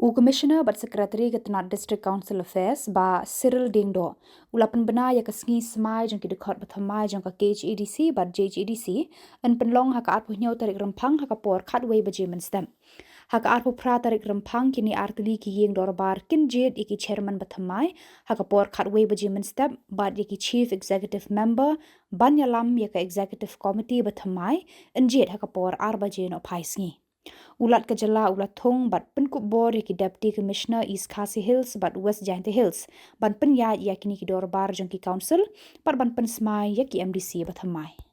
U Commissioner but Secretary Gatnat District Council Affairs ba Cyril Dingdo ulapan bena ya kasngi Smai jong ki dekhot bathamai jong ka KHEDC but JHEDC an penlong haka at punyau Tarik Rymphang haka por khatway bajemen stem haka at pra Tarik Rymphang kini artli ki yeng dorbar kin Jied iki chairman bathamai haka por khatway bajemen stem but yaki chief executive member banyalam yaka executive committee bathamai an Jied haka por arbaje no phaisngi ulat kajala ulat thong bat pen Khubor ki deputy commissioner East Khasi Hills but West Jied Hills ban pen ya yakini ki dorbar jong ki council par ban pen Smai yaki MDC bathamai